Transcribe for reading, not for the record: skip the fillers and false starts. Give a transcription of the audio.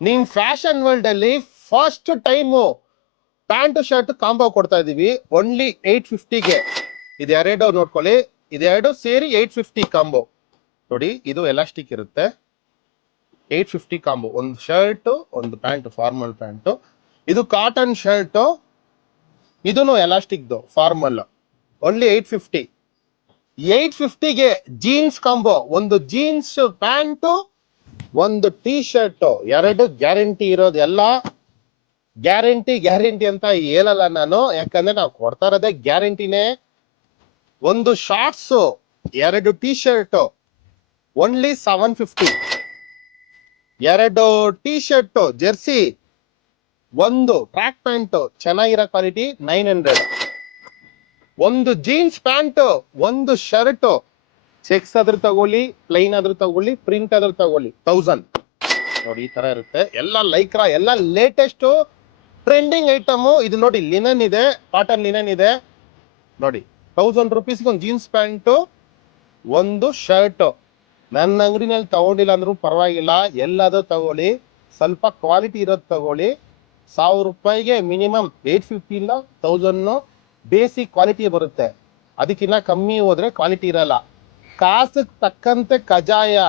ನೀನ್ fashion world ಅಲ್ಲಿ first time pant shirt combo ಕೊಡ್ತಾ ಇದೀವಿ ಓನ್ಲಿ 850ಗೆ. ಇದೆರಡು ನೋಡ್ಕೊಳ್ಳಿ, ಇದೆರಡು ಸೇರಿ 850 ಕಾಂಬೋ. ನೋಡಿ ಇದು ಎಲಾಸ್ಟಿಕ್ ಇರುತ್ತೆ. 850 ಕಾಂಬೋ, ಒಂದು ಶರ್ಟ್ ಒಂದು ಪ್ಯಾಂಟ್, ಫಾರ್ಮಲ್ ಪ್ಯಾಂಟ್. ಇದು ಕಾಟನ್ ಶರ್ಟ್, ಇದನ್ನು ಎಲಾಸ್ಟಿಕ್ದು ಫಾರ್ಮಲ್. ಓನ್ಲಿ 850. 850ಗೆ ಜೀನ್ಸ್ ಕಾಂಬೋ, ಒಂದು ಜೀನ್ಸ್ ಪ್ಯಾಂಟ್ ಒಂದು ಟೀ ಶರ್ಟ್, ಎರಡು ಗ್ಯಾರಂಟಿ ಇರೋದು. ಎಲ್ಲ ಗ್ಯಾರಂಟಿ ಅಂತ ಹೇಳಲ್ಲ ನಾನು, ಯಾಕಂದ್ರೆ ನಾವು ಕೊಡ್ತಾ ಇರೋದೇ ಗ್ಯಾರಂಟಿನೇ. ಒಂದು ಶಾರ್ಟ್ಸ್, ಎರಡು ಟೀ ಶರ್ಟ್ ಓನ್ಲಿ 750. ಎರಡು ಟೀ ಶರ್ಟ್ ಜೆರ್ಸಿ, ಒಂದು ಟ್ರ್ಯಾಕ್ ಪ್ಯಾಂಟ್ ಚೆನ್ನಾಗಿರೋ ಕ್ವಾಲಿಟಿ 900. ಒಂದು ಜೀನ್ಸ್ ಪ್ಯಾಂಟ್, ಒಂದು ಶರ್ಟ್ ಚೆಕ್ಸ್ ಆದ್ರೂ ತಗೊಳ್ಳಿ, ಪ್ಲೈನ್ ಆದ್ರೂ ತಗೊಳ್ಳಿ, ಪ್ರಿಂಟ್ ಆದ್ರೂ ತಗೊಳ್ಳಿ 1000. ನೋಡಿ ಈ ತರ ಇರುತ್ತೆ. ಎಲ್ಲ ಲೈಕ್ರಾ, ಎಲ್ಲ ಲೇಟೆಸ್ಟ್ ಟ್ರೆಂಡಿಂಗ್ ಐಟಮ್. ಇದು ನೋಡಿ ಲಿನನ್ ಇದೆ, ಕಾಟನ್ ಲಿನನ್ ಇದೆ ನೋಡಿ. 1000 ರುಪೀಸ್ಗೆ ಒಂದು ಜೀನ್ಸ್ ಪ್ಯಾಂಟ್, ಒಂದು ಶರ್ಟ್. ನನ್ನ ಅಂಗಡಿನಲ್ಲಿ ತಗೊಂಡಿಲ್ಲ ಅಂದ್ರೂ ಪರವಾಗಿಲ್ಲ, ಎಲ್ಲಾದ್ರೂ ತಗೊಳ್ಳಿ, ಸ್ವಲ್ಪ ಕ್ವಾಲಿಟಿ ಇರೋದು ತಗೊಳ್ಳಿ. 1000 ರೂಪಾಯಿಗೆ ಮಿನಿಮಮ್ 850 ಇಲ್ಲ 1000 ಬೇಸಿಕ್ ಕ್ವಾಲಿಟಿ ಬರುತ್ತೆ. ಅದಕ್ಕಿಂತ ಕಮ್ಮಿ ಹೋದ್ರೆ ಕ್ವಾಲಿಟಿ ಇರಲ್ಲ. ಕಾಸಿಗೆ ತಕ್ಕಂತೆ ಕಜಾಯ.